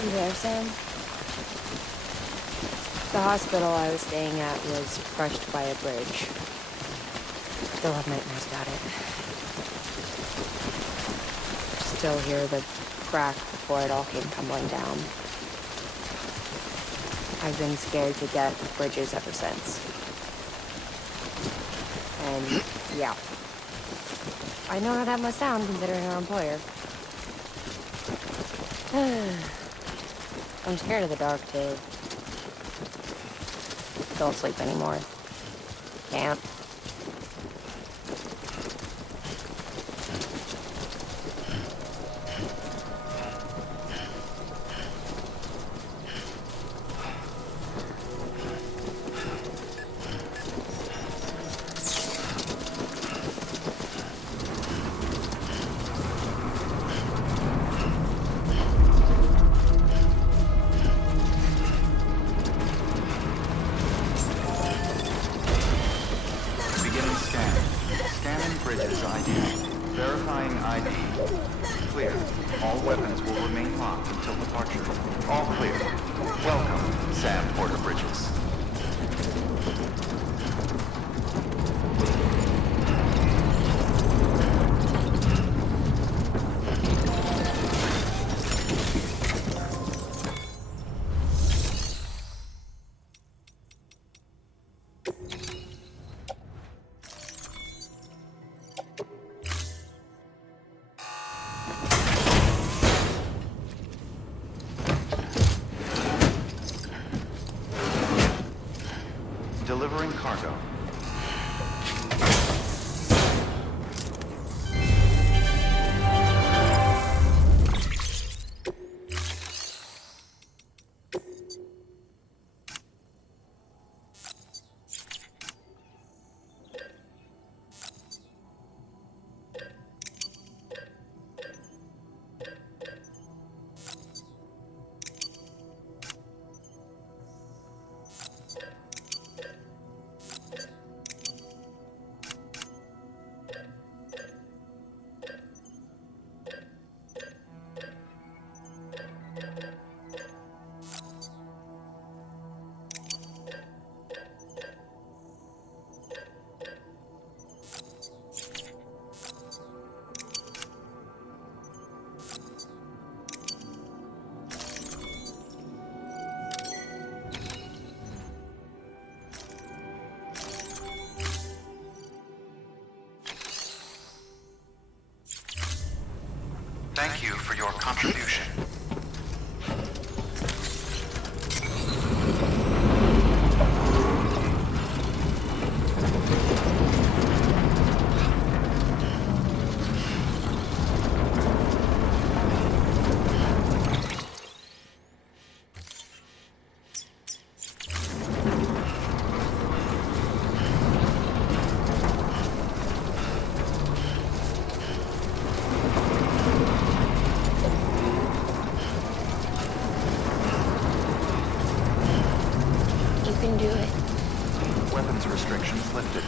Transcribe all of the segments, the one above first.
You there, Sam? The hospital I was staying at was crushed by a bridge. Still have nightmares about it. Still hear the crack before it all came tumbling down. I've been scared to death of bridges ever since. And, yeah. I know how that must sound considering our employer. I'm scared of the dark, too. Don't sleep anymore. Can't. Delivering cargo. Thank you for your contribution. Restrictions lifted.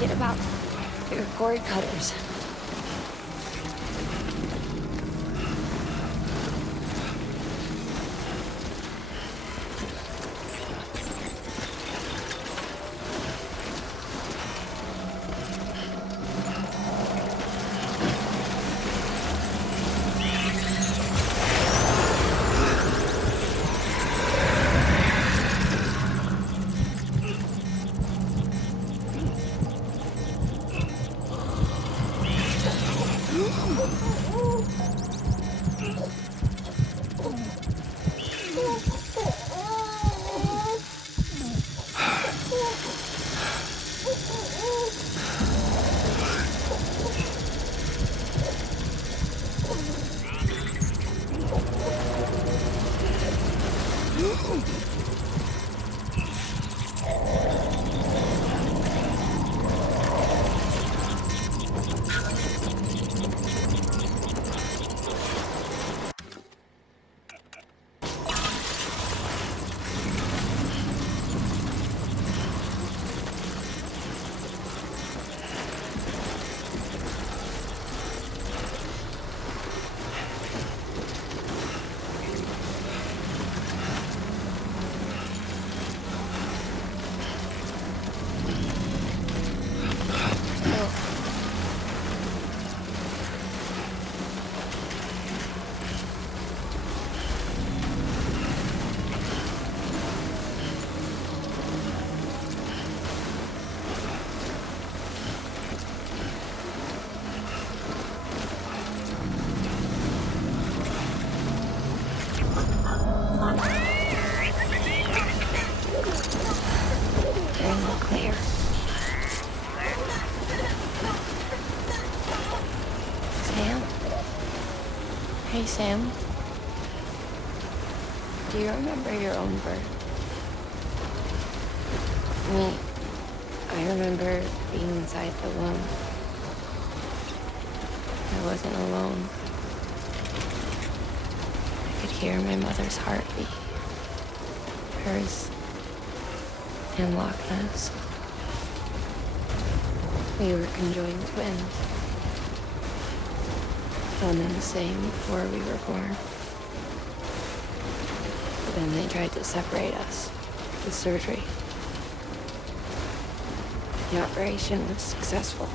Forget about your cord cutters. Clear. Sam? Hey, Sam. Do you remember your own birth? I remember being inside the womb. I wasn't alone. I could hear my mother's heartbeat. Hers and Lockne's. We were conjoined twins. One and the same before we were born. But then they tried to separate us with surgery. The operation was successful.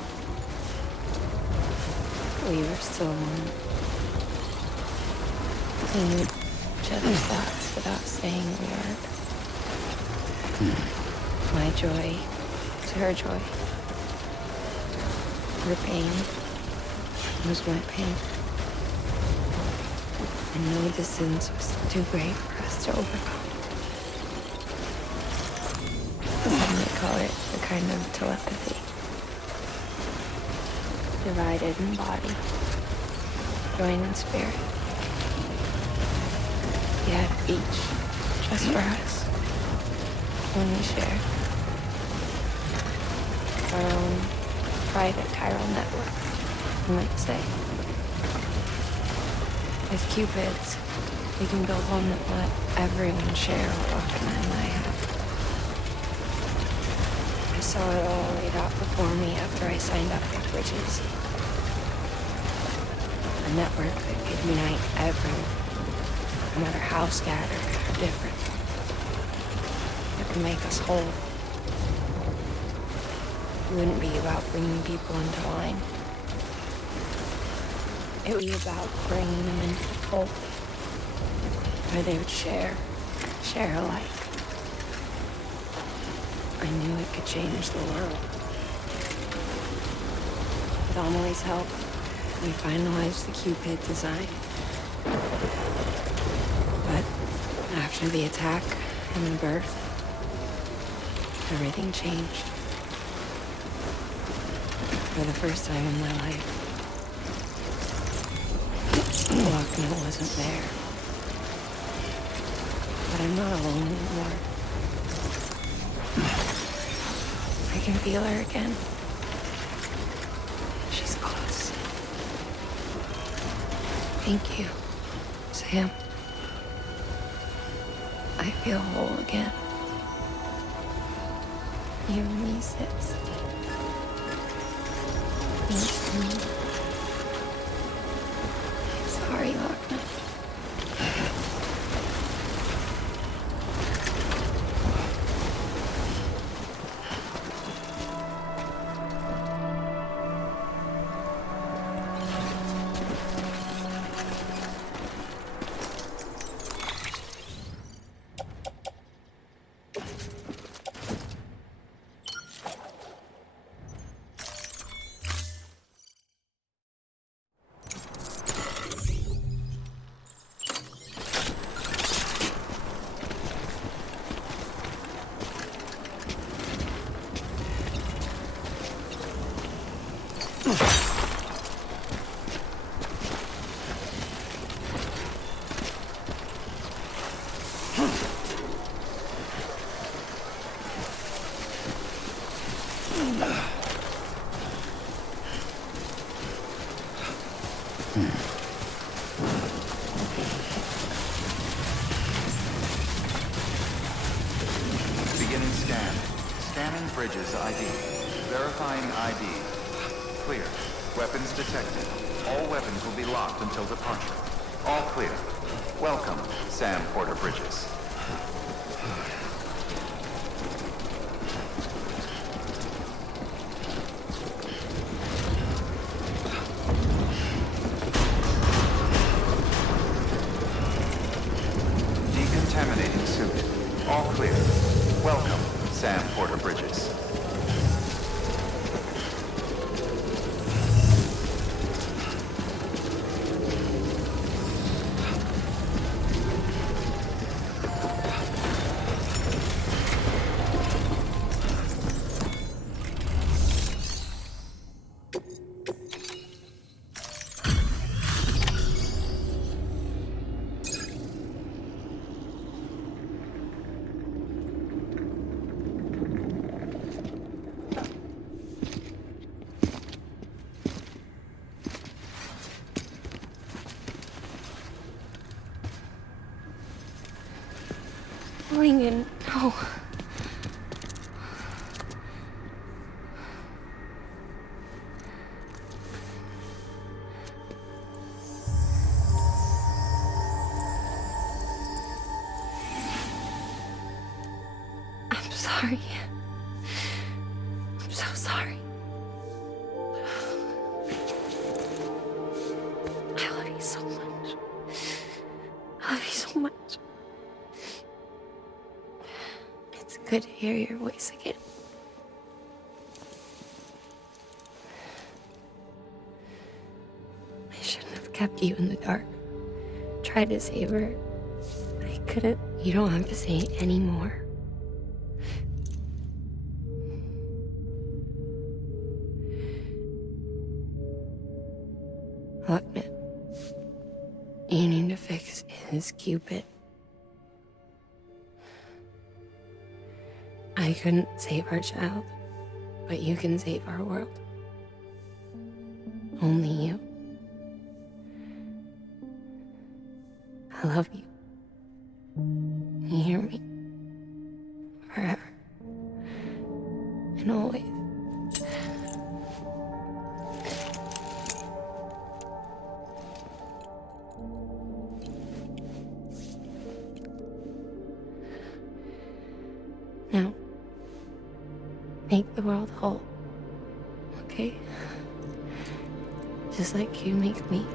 We were still one. We knew each other's thoughts without saying a word. My joy to her joy. Her pain was my pain. And no distance was too great for us to overcome. Some might call it a kind of telepathy. Divided in body, joined in spirit. Yet each just for us. When we shared our own private chiral network, you might say. With Cupids, we can build one that will let everyone share what Lockne and I have. I saw it all laid out before me after I signed up for Bridges. A network that could unite everyone, no matter how scattered or different. It would make us whole. It wouldn't be about bringing people into line. It would be about bringing them into the fold, where they would share alike. I knew it could change the world. With Amelie's help, we finalized the Cupid design. But after the attack and the birth, everything changed. For the first time in my life, Lockne wasn't there. But I'm not alone anymore. I can feel her again. She's close. Thank you, Sam. I feel whole again. You and me, sis. Sorry, Lockne. Scanning Bridges ID. Verifying ID. Clear. Weapons detected. All weapons will be locked until departure. All clear. Welcome, Sam Porter Bridges. Decontaminating suit. All clear. Welcome, Sam Porter Bridges. Lincoln, no. I'm sorry. I'm so sorry. I love you so much. I love you so much. It's good to hear your voice again. I shouldn't have kept you in the dark. Tried to save her. I couldn't. You don't have to say any more. Lockne, you need to fix his Cupid. I couldn't save our child, but you can save our world. Only you. I love you. You hear me? Forever. And always. Now, make the world whole, okay? Just like you make me.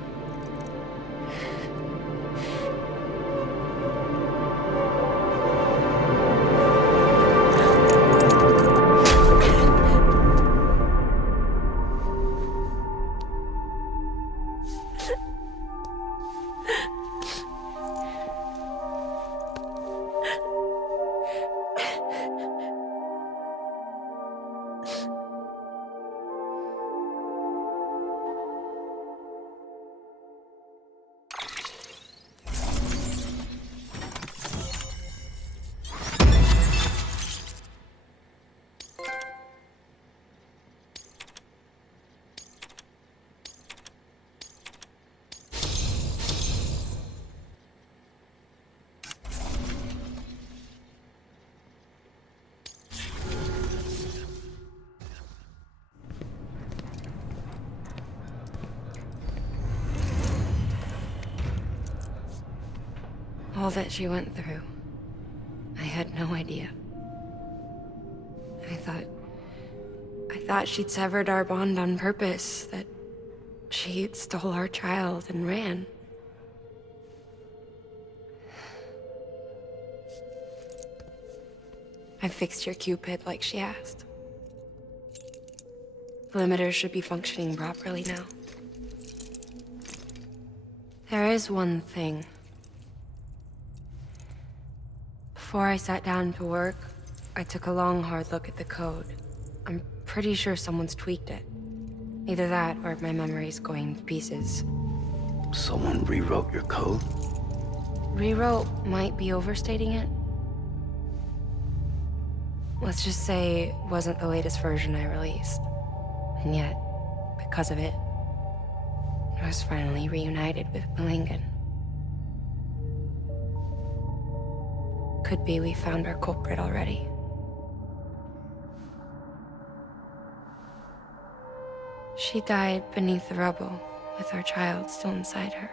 All that she went through, I had no idea. I thought she'd severed our bond on purpose, that she stole our child and ran. I fixed your Cupid like she asked. The limiter should be functioning properly now. There is one thing. Before I sat down to work, I took a long, hard look at the code. I'm pretty sure someone's tweaked it. Either that, or my memory's going to pieces. Someone rewrote your code? Rewrote might be overstating it. Let's just say it wasn't the latest version I released. And yet, because of it, I was finally reunited with Lincoln. Could be we found our culprit already. She died beneath the rubble, with our child still inside her.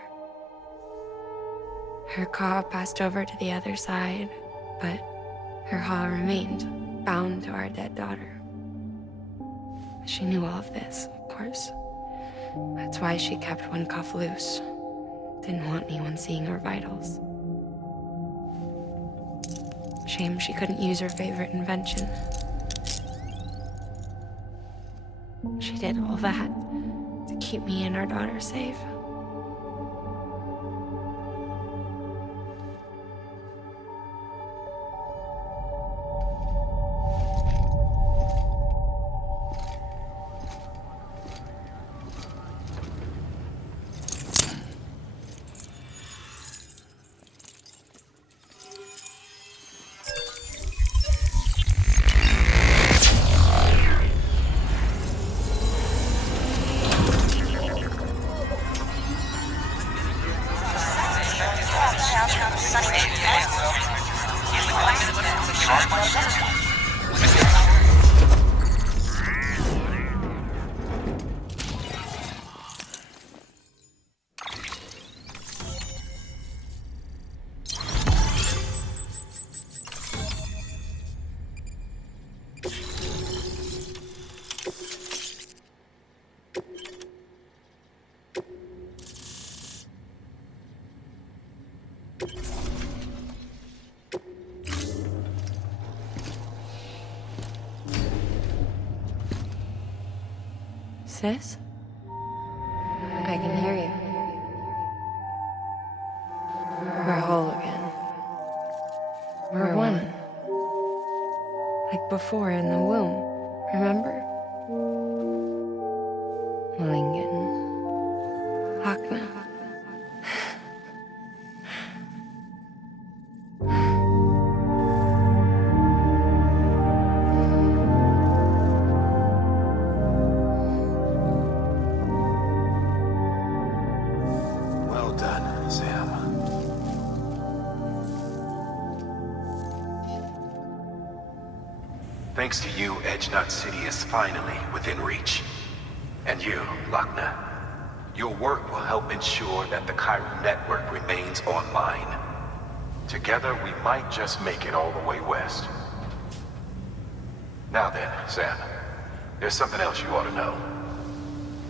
Her caw passed over to the other side, but her paw remained, bound to our dead daughter. She knew all of this, of course. That's why she kept one cuff loose. Didn't want anyone seeing her vitals. Shame she couldn't use her favorite invention. She did all that to keep me and our daughter safe. Sis? I can hear you. We're whole again. We're one. Like before in the womb, remember? Lingen. Lockne. Well done, Sam. Thanks to you, Edgenut City is finally within reach. And you, Lockne, your work will help ensure that the chiral network remains online. Together, we might just make it all the way west. Now then, Sam, there's something else you ought to know.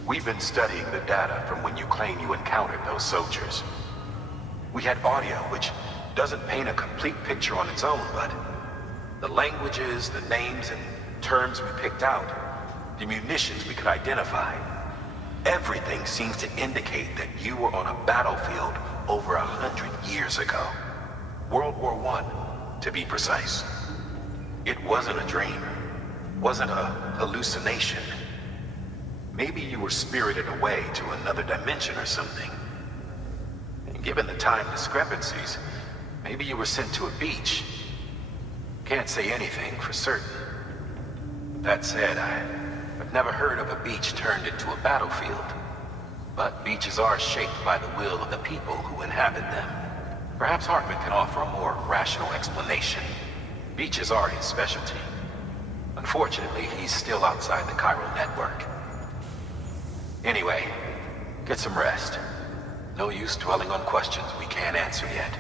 We've been studying the data from when you claim you encountered those soldiers. We had audio, which doesn't paint a complete picture on its own, but the languages, the names, and terms we picked out, the munitions we could identify, everything seems to indicate that you were on a battlefield over 100 years ago. World War I, to be precise. It wasn't a dream, wasn't a hallucination. Maybe you were spirited away to another dimension or something. And given the time discrepancies, maybe you were sent to a beach. Can't say anything for certain. That said, I've never heard of a beach turned into a battlefield. But beaches are shaped by the will of the people who inhabit them. Perhaps Hartman can offer a more rational explanation. Beaches are his specialty. Unfortunately, he's still outside the chiral network. Anyway, get some rest. No use dwelling on questions we can't answer yet.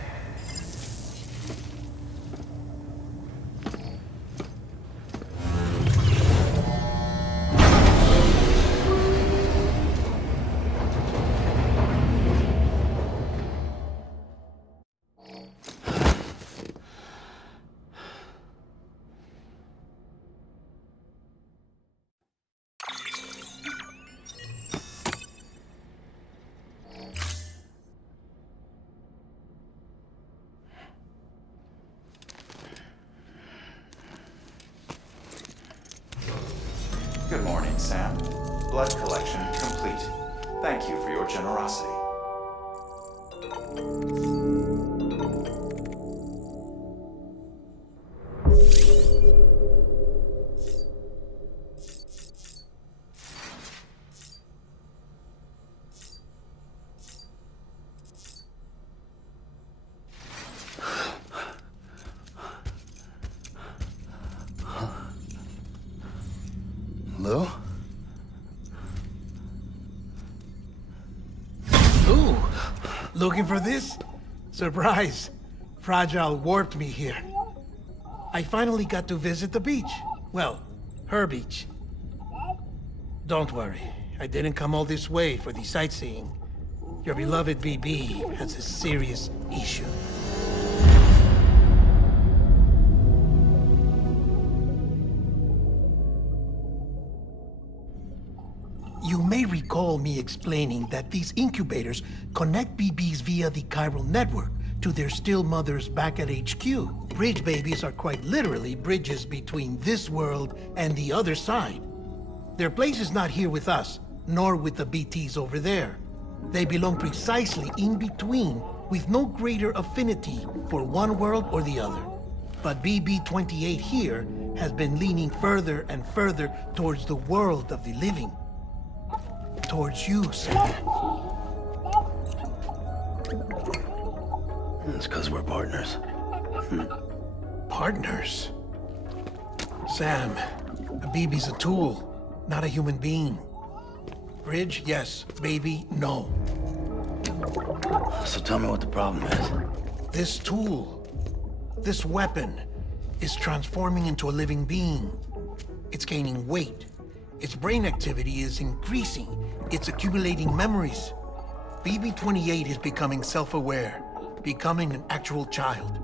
Good morning, Sam. Blood collection complete. Thank you for your generosity. Lou? Looking for this? Surprise! Fragile warped me here. I finally got to visit the beach. Well, her beach. Don't worry, I didn't come all this way for the sightseeing. Your beloved BB has a serious issue. You may recall me explaining that these incubators connect BBs via the chiral network to their still mothers back at HQ. Bridge babies are quite literally bridges between this world and the other side. Their place is not here with us, nor with the BTs over there. They belong precisely in between, with no greater affinity for one world or the other. But BB-28 here has been leaning further and further towards the world of the living. Towards you, Sam. It's because we're partners. Partners? Sam, a BB's a tool, not a human being. Bridge, yes. Baby, no. So tell me what the problem is. This tool, this weapon, is transforming into a living being. It's gaining weight. Its brain activity is increasing. It's accumulating memories. BB-28 is becoming self-aware, becoming an actual child.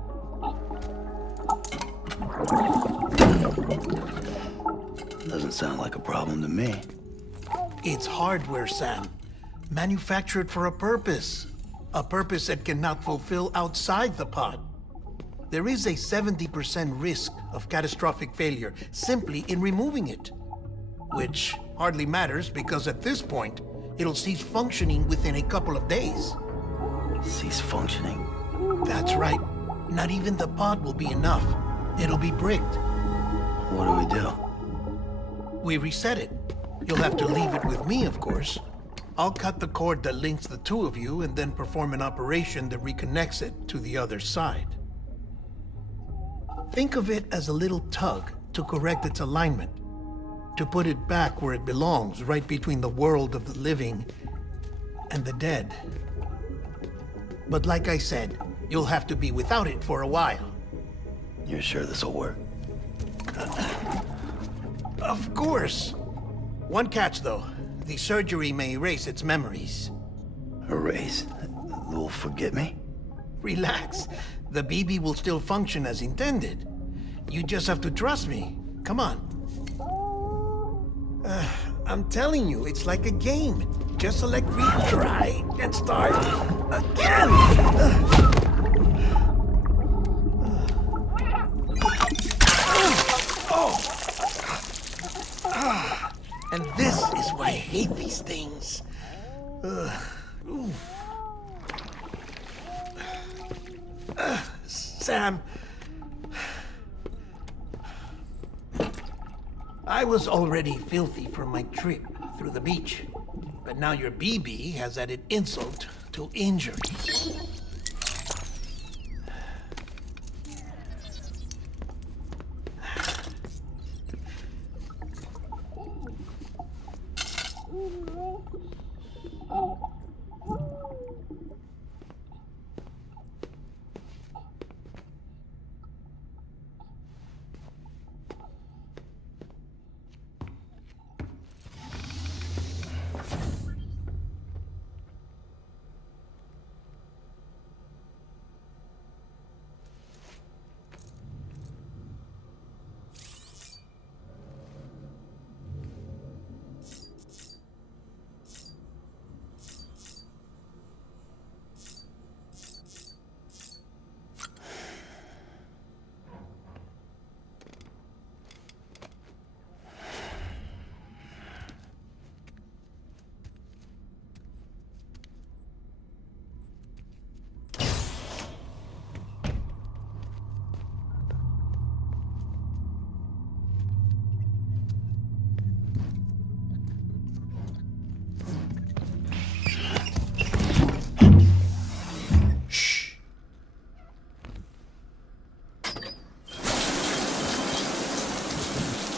Doesn't sound like a problem to me. It's hardware, Sam. Manufactured for a purpose. A purpose it cannot fulfill outside the pod. There is a 70% risk of catastrophic failure simply in removing it. Which hardly matters because at this point, it'll cease functioning within a couple of days. Cease functioning? That's right. Not even the pod will be enough. It'll be bricked. What do we do? We reset it. You'll have to leave it with me, of course. I'll cut the cord that links the two of you and then perform an operation that reconnects it to the other side. Think of it as a little tug to correct its alignment. To put it back where it belongs, right between the world of the living and the dead. But like I said, you'll have to be without it for a while. You're sure this'll work? Of course. One catch, though. The surgery may erase its memories. Erase? They'll forget me? Relax. The BB will still function as intended. You just have to trust me. Come on. I'm telling you, it's like a game. Just select retry and start again. And this is why I hate these things. Sam, I was already filthy from my trip through the beach, but now your BB has added insult to injury.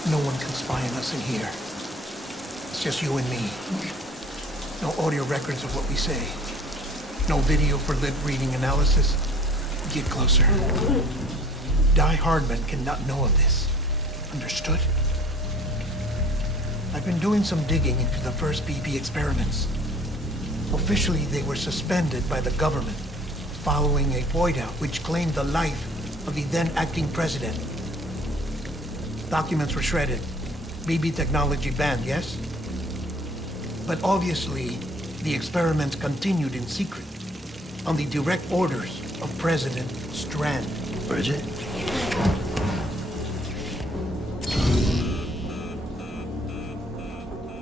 No one can spy on us in here. It's just you and me. No audio records of what we say. No video for lip reading analysis. Get closer. Die Hardman cannot know of this. Understood? I've been doing some digging into the first BB experiments. Officially, they were suspended by the government, following a void-out which claimed the life of the then-acting president. Documents were shredded. BB technology banned, yes? But obviously, the experiments continued in secret, on the direct orders of President Strand. Bridget?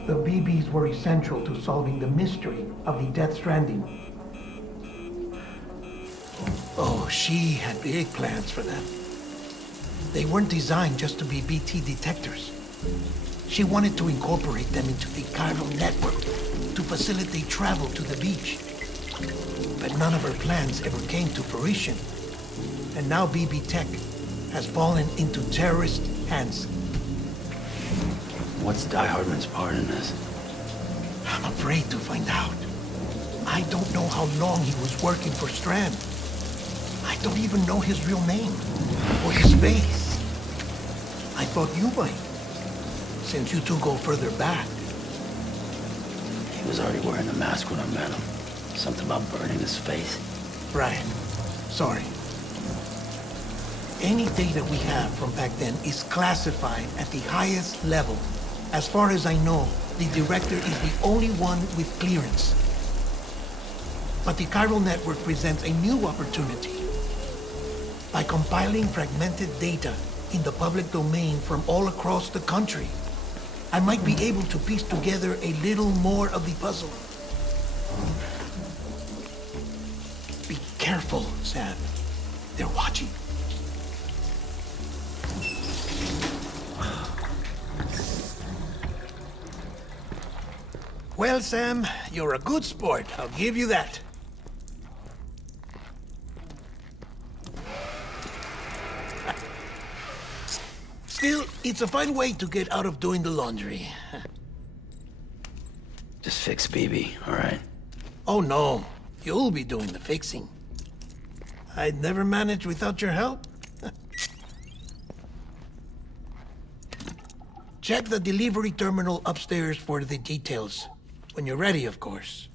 The BBs were essential to solving the mystery of the Death Stranding. Oh, she had big plans for them. They weren't designed just to be BT detectors. She wanted to incorporate them into the chiral network to facilitate travel to the beach. But none of her plans ever came to fruition. And now BB Tech has fallen into terrorist hands. What's Die Hardman's part in this? I'm afraid to find out. I don't know how long he was working for Strand. I don't even know his real name or his face. I thought you might, since you two go further back. He was already wearing a mask when I met him. Something about burning his face. Right. Sorry. Any data we have from back then is classified at the highest level. As far as I know, the director is the only one with clearance. But the chiral network presents a new opportunity. By compiling fragmented data in the public domain from all across the country, I might be able to piece together a little more of the puzzle. Be careful, Sam. They're watching. Well, Sam, you're a good sport. I'll give you that. Still, it's a fine way to get out of doing the laundry. Just fix BB, all right? Oh, no. You'll be doing the fixing. I'd never manage without your help. Check the delivery terminal upstairs for the details. When you're ready, of course.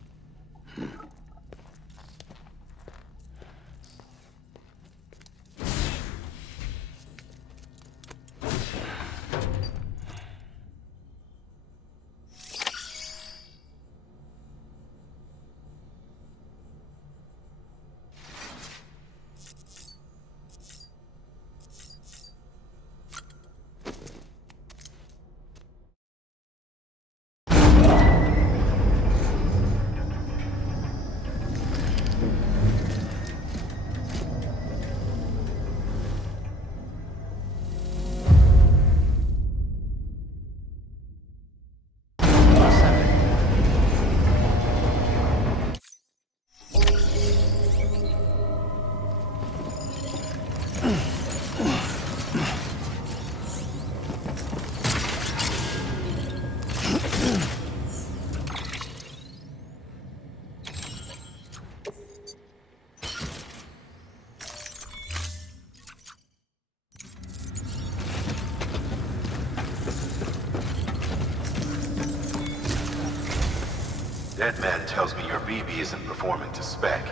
That man tells me your BB isn't performing to spec.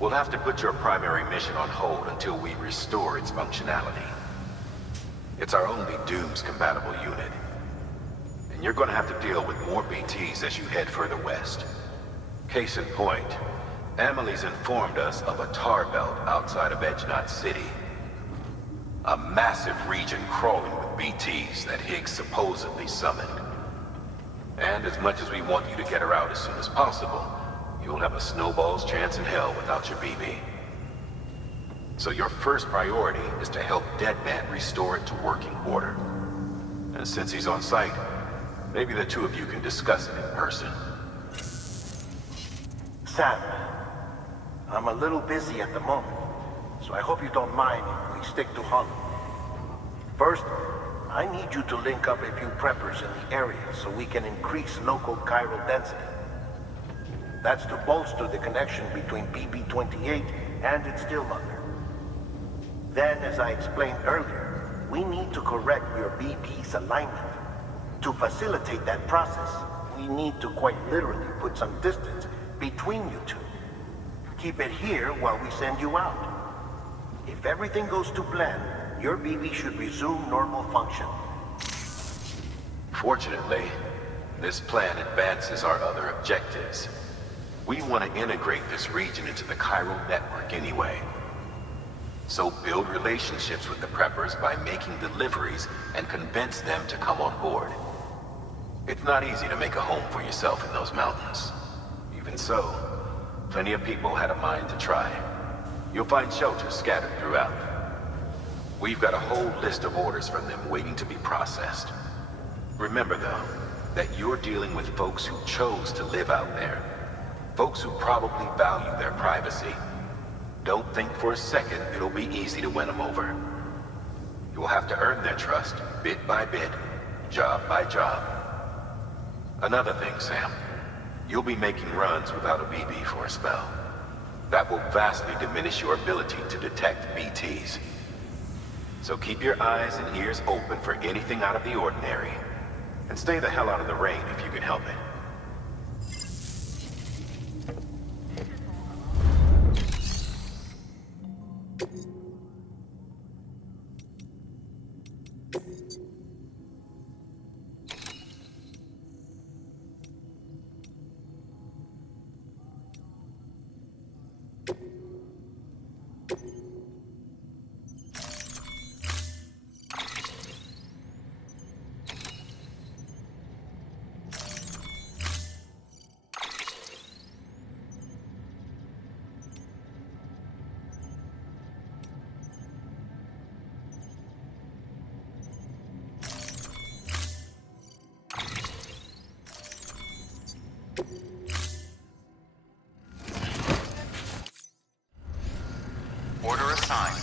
We'll have to put your primary mission on hold until we restore its functionality. It's our only Dooms-compatible unit. And you're gonna have to deal with more BTs as you head further west. Case in point, Amelie's informed us of a tar belt outside of Edgenot City. A massive region crawling with BTs that Higgs supposedly summoned. And as much as we want you to get her out as soon as possible, you'll have a snowball's chance in hell without your BB. So your first priority is to help Deadman restore it to working order. And since he's on site, maybe the two of you can discuss it in person. Sam, I'm a little busy at the moment, so I hope you don't mind if we stick to Hollow. First, I need you to link up a few preppers in the area so we can increase local chiral density. That's to bolster the connection between BB-28 and its still mother. Then, as I explained earlier, we need to correct your BB's alignment. To facilitate that process, we need to quite literally put some distance between you two. Keep it here while we send you out. If everything goes to plan, your BB should resume normal function. Fortunately, this plan advances our other objectives. We want to integrate this region into the chiral network anyway. So build relationships with the preppers by making deliveries and convince them to come on board. It's not easy to make a home for yourself in those mountains. Even so, plenty of people had a mind to try. You'll find shelters scattered throughout. We've got a whole list of orders from them waiting to be processed. Remember, though, that you're dealing with folks who chose to live out there. Folks who probably value their privacy. Don't think for a second it'll be easy to win them over. You'll have to earn their trust, bit by bit, job by job. Another thing, Sam. You'll be making runs without a BB for a spell. That will vastly diminish your ability to detect BTs. So keep your eyes and ears open for anything out of the ordinary. And stay the hell out of the rain if you can help it. Order assigned.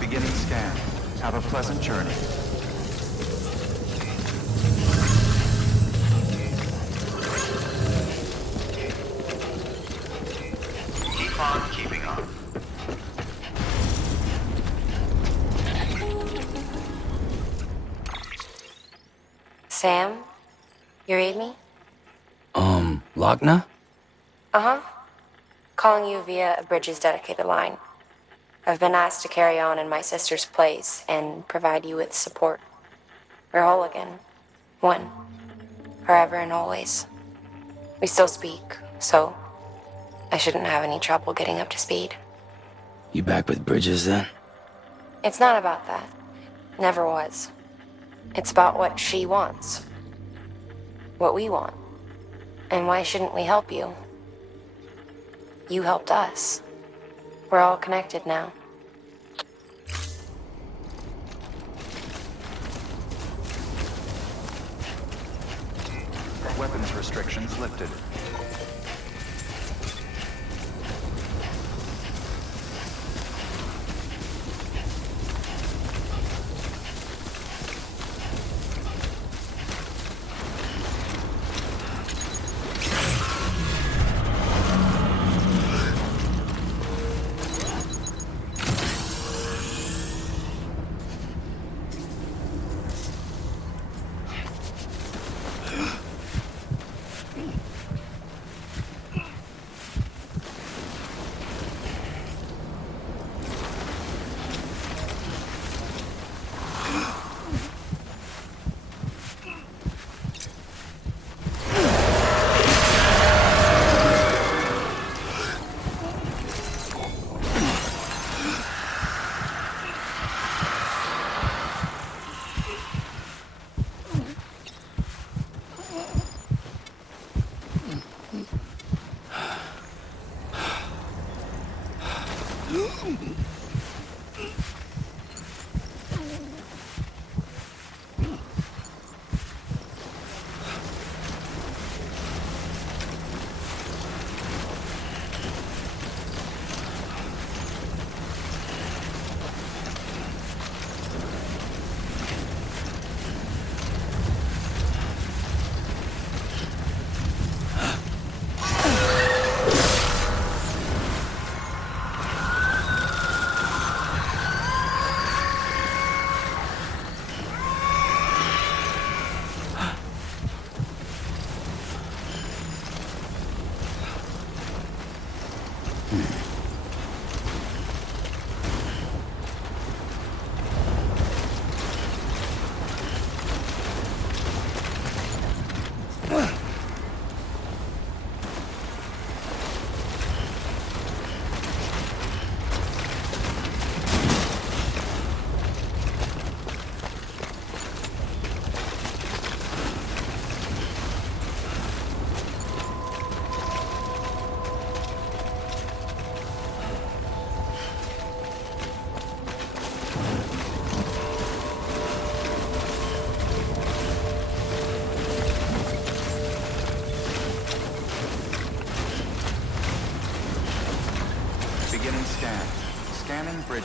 Beginning scan. Have a pleasant journey. Keep on keeping on. Sam? You read me? Lockne? Uh-huh. Calling you via a Bridges dedicated line. I've been asked to carry on in my sister's place and provide you with support. We're whole again. One. Forever and always. We still speak, so I shouldn't have any trouble getting up to speed. You back with Bridges then? It's not about that. Never was. It's about what she wants. What we want. And why shouldn't we help you? You helped us. We're all connected now. Weapons restrictions lifted.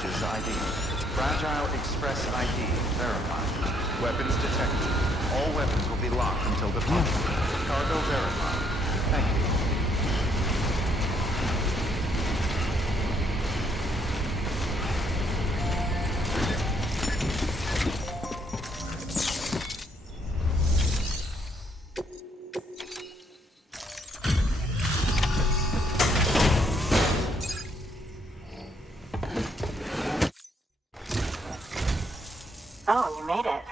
Bridges ID. Fragile Express ID verified. Weapons detected. All weapons will be locked until departure. Cargo verified. Thank you. Oh, you made it.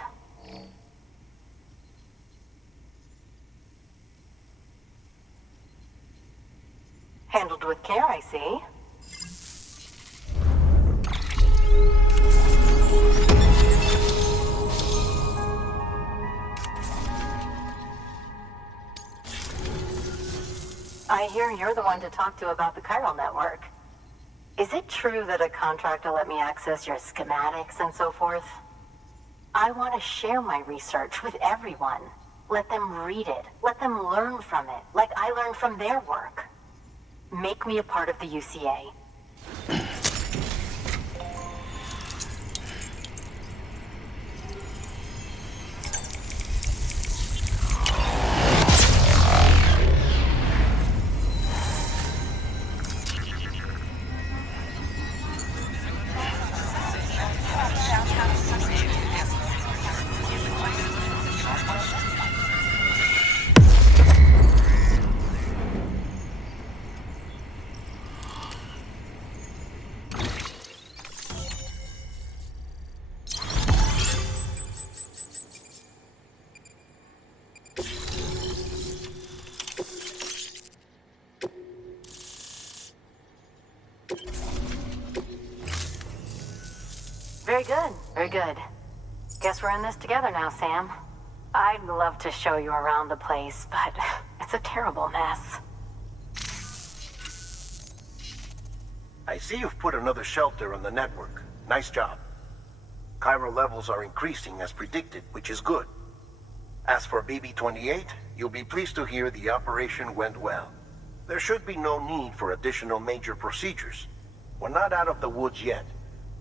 Handled with care, I see. I hear you're the one to talk to about the chiral network. Is it true that a contractor let me access your schematics and so forth? I want to share my research with everyone. Let them read it. Let them learn from it, like I learned from their work. Make me a part of the UCA. Very good, very good. Guess we're in this together now, Sam. I'd love to show you around the place, but it's a terrible mess. I see you've put another shelter on the network. Nice job. Chiral levels are increasing as predicted, which is good. As for BB-28, you'll be pleased to hear the operation went well. There should be no need for additional major procedures. We're not out of the woods yet,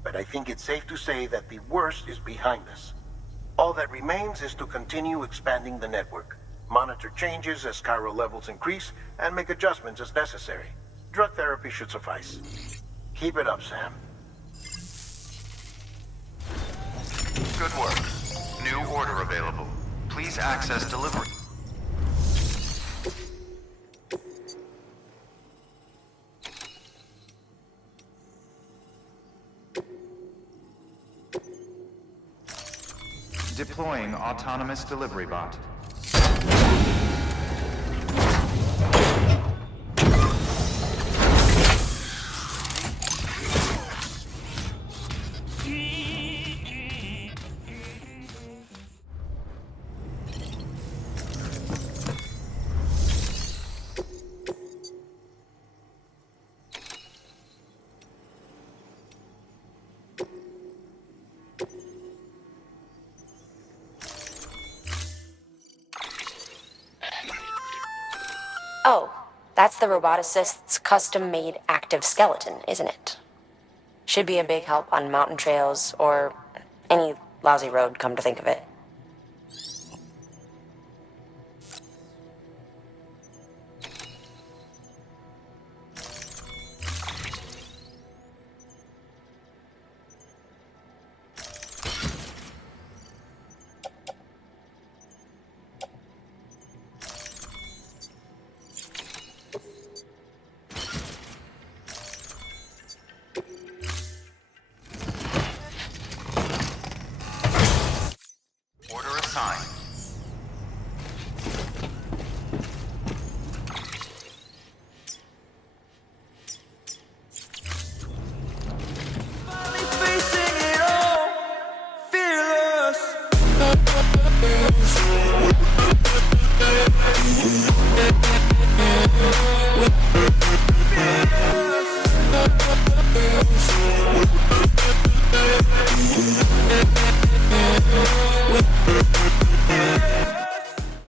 but I think it's safe to say that the worst is behind us. All that remains is to continue expanding the network, monitor changes as chiral levels increase, and make adjustments as necessary. Drug therapy should suffice. Keep it up, Sam. Good work. New order available. Please access delivery. Deploying autonomous delivery bot. Oh, that's the Roboticist's custom-made active skeleton, isn't it? Should be a big help on mountain trails or any lousy road, come to think of it.